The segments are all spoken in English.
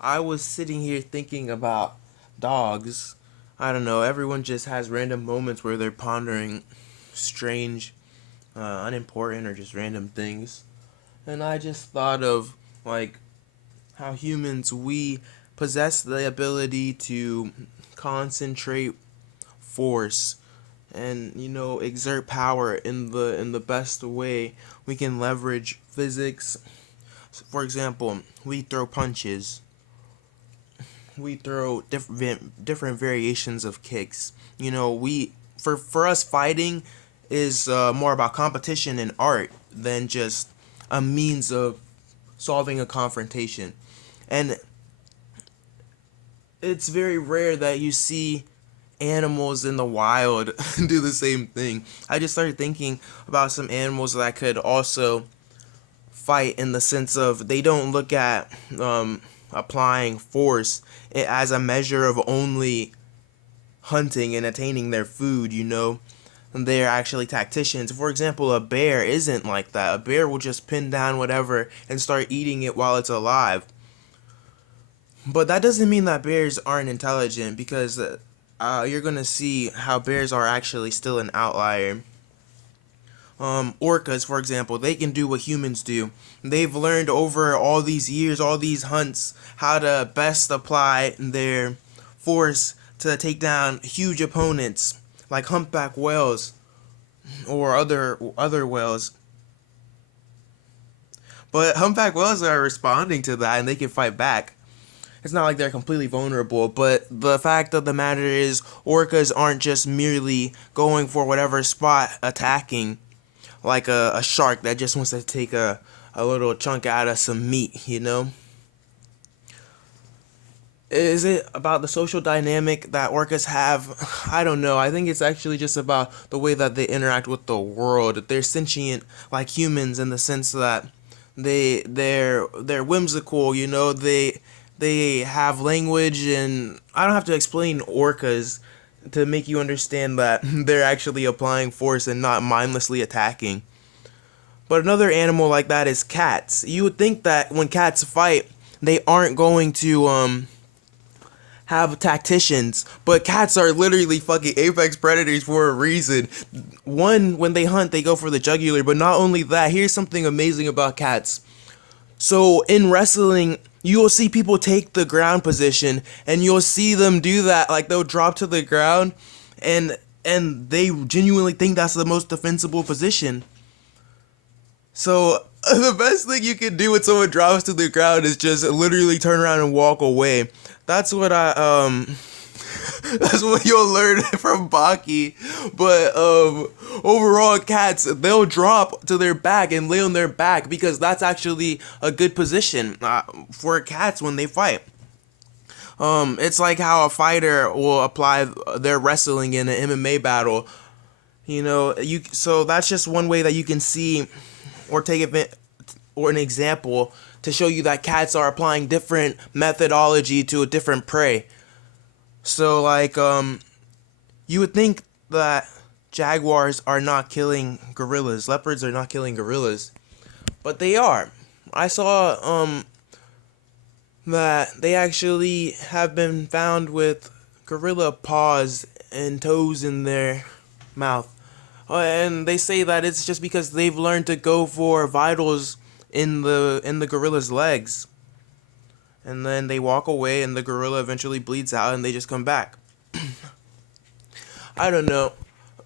I was sitting here thinking about dogs. I don't know, everyone just has random moments where they're pondering strange, unimportant, or just random things. And I just thought of, like, how humans, we possess the ability to concentrate force and exert power in the best way we can leverage physics. For example, we throw punches, we throw different variations of kicks. We for us, fighting is more about competition and art than just a means of solving a confrontation. And it's very rare that you see animals in the wild do the same thing. I just started thinking about some animals that could also fight, in the sense of they don't look at applying force as a measure of only hunting and attaining their food. They're actually tacticians. For example, a bear isn't like that. A bear will just pin down whatever and start eating it while it's alive. But that doesn't mean that bears aren't intelligent, because you're gonna see how bears are actually still an outlier. Orcas, for example, they can do what humans do. They've learned over all these years, all these hunts, how to best apply their force to take down huge opponents like humpback whales or other whales. But humpback whales are responding to that, and they can fight back. It's not like they're completely vulnerable, but the fact of the matter is, orcas aren't just merely going for whatever spot attacking, like a shark that just wants to take a little chunk out of some meat. Is it about the social dynamic that orcas have? I don't know. I think it's actually just about the way that they interact with the world. They're sentient like humans, in the sense that they're whimsical. They have language, and I don't have to explain orcas to make you understand that they're actually applying force and not mindlessly attacking. But another animal like that is cats. You would think that when cats fight, they aren't going to have tacticians, but cats are literally fucking apex predators for a reason. One, when they hunt, they go for the jugular, but not only that, here's something amazing about cats. So in wrestling, you'll see people take the ground position, and you'll see them do that. Like, they'll drop to the ground, and they genuinely think that's the most defensible position. So the best thing you can do when someone drops to the ground is just literally turn around and walk away. That's what I that's what you'll learn from Baki. But overall, cats, they'll drop to their back and lay on their back, because that's actually a good position for cats when they fight. It's like how a fighter will apply their wrestling in an MMA battle. So that's just one way that you can see or take it or an example to show you that cats are applying different methodology to a different prey. So, like, you would think that jaguars are not killing gorillas, leopards are not killing gorillas, but they are. I saw that they actually have been found with gorilla paws and toes in their mouth. And they say that it's just because they've learned to go for vitals in the gorilla's legs, and then they walk away, and the gorilla eventually bleeds out, and they just come back. I don't know.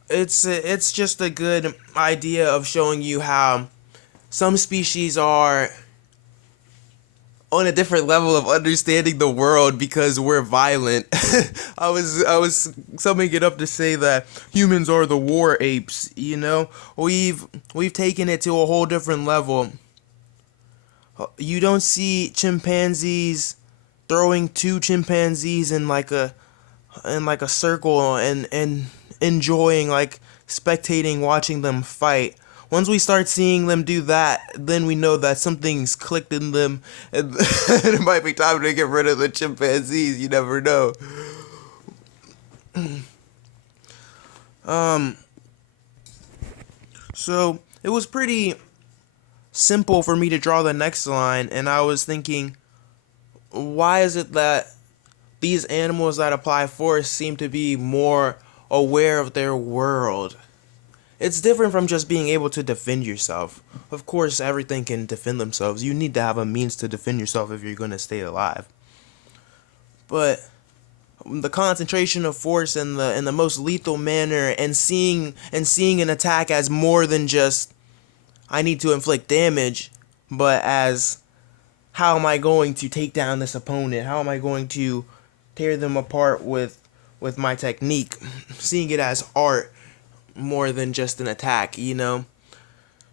It's just a good idea of showing you how some species are on a different level of understanding the world because we're violent. I was summing it up to say that humans are the war apes. We've taken it to a whole different level. You don't see chimpanzees throwing two chimpanzees in like a circle and enjoying, like, spectating watching them fight. Once we start seeing them do that, then we know that something's clicked in them, and it might be time to get rid of the chimpanzees. You never know. Um, so it was pretty simple for me to draw the next line, and I was thinking, why is it that these animals that apply force seem to be more aware of their world? It's different from just being able to defend yourself. Of course, everything can defend themselves. You need to have a means to defend yourself if you're going to stay alive. But the concentration of force in the most lethal manner, and seeing an attack as more than just I need to inflict damage, but as how am I going to take down this opponent? How am I going to tear them apart with my technique? Seeing it as art more than just an attack, you know?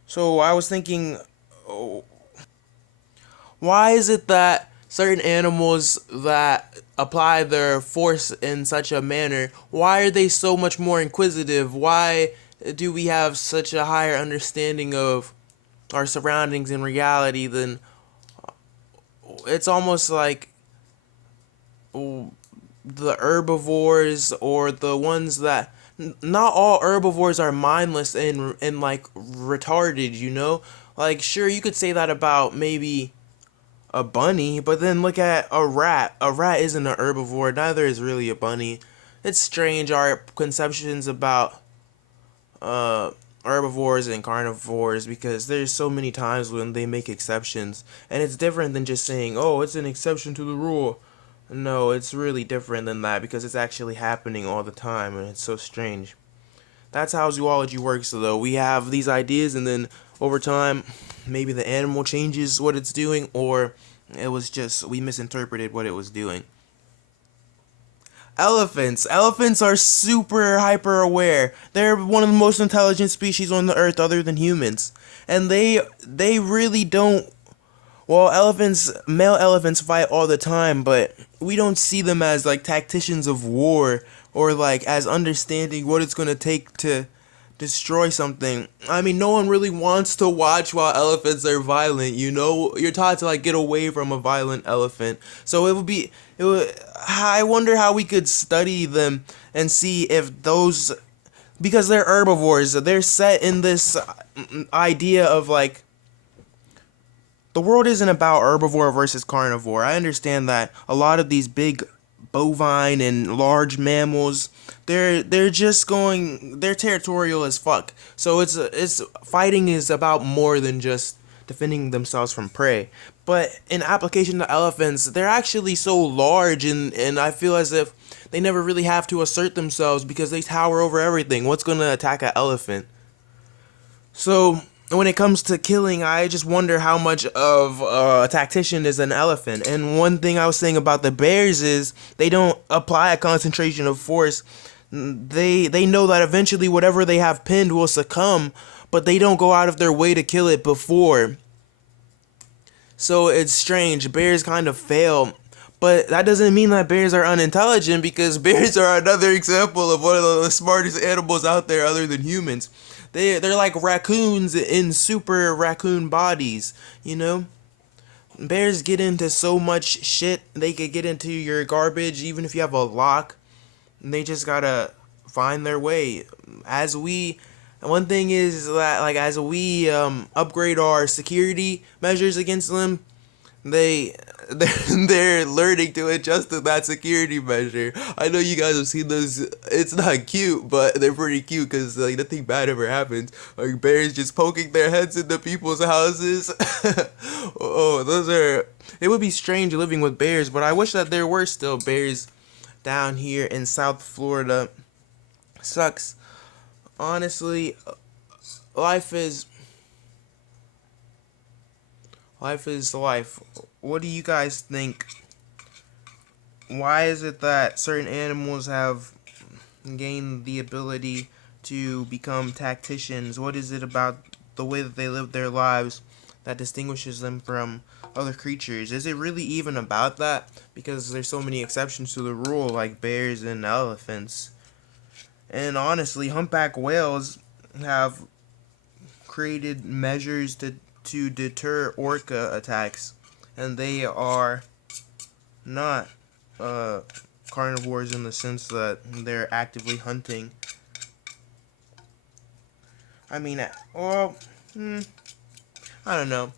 So I was thinking, oh, why is it that certain animals that apply their force in such a manner, why are they so much more inquisitive? Why do we have such a higher understanding of our surroundings in reality than it's almost like the herbivores or the ones that not all herbivores are mindless and like retarded, you know? Like sure you could say that about maybe a bunny, but then look at a rat. A rat isn't an herbivore, neither is really a bunny. It's strange our conceptions about uh herbivores and carnivores because there's so many times when they make exceptions and it's different than just saying, "Oh, it's an exception to the rule." No, it's really different than that because it's actually happening all the time and it's so strange. That's how zoology works though. We have these ideas and then over time maybe the animal changes what it's doing or it was just we misinterpreted what it was doing. Elephants are super hyper aware. They're one of the most intelligent species on the earth other than humans. And they really don't well, male elephants fight all the time, but we don't see them as like tacticians of war or like as understanding what it's going to take to destroy something. I mean, no one really wants to watch while elephants are violent, you know? You're taught to like get away from a violent elephant. So it would I wonder how we could study them and see if those because they're herbivores, they're set in this idea of like the world isn't about herbivore versus carnivore. I understand that a lot of these big bovine and large mammals, they're territorial as fuck. So it's fighting is about more than just defending themselves from prey. But in application to elephants, they're actually so large and I feel as if they never really have to assert themselves because they tower over everything. What's gonna attack an elephant? So when it comes to killing, I just wonder how much of a tactician is an elephant. And one thing I was saying about the bears is they don't apply a concentration of force. They know that eventually whatever they have pinned will succumb, but they don't go out of their way to kill it before. So it's strange. Bears kind of fail. But that doesn't mean that bears are unintelligent because bears are another example of one of the smartest animals out there other than humans. They're like raccoons in super raccoon bodies, you know? Bears get into so much shit. They could get into your garbage even if you have a lock. They just gotta find their way. As we one thing is that like as we upgrade our security measures against them, they they're learning to adjust to that security measure. I know you guys have seen those. It's not cute, but they're pretty cute because like nothing bad ever happens. Like bears just poking their heads into people's houses. Oh, those are. It would be strange living with bears, but I wish that there were still bears down here in South Florida. Sucks. Honestly, life is life is life. What do you guys think? Why is it that certain animals have gained the ability to become tacticians? What is it about the way that they live their lives that distinguishes them from other creatures? Is it really even about that? Because there's so many exceptions to the rule, like bears and elephants. And honestly, humpback whales have created measures to deter orca attacks, and they are not uh, carnivores in the sense that they're actively hunting. I mean, well, I don't know.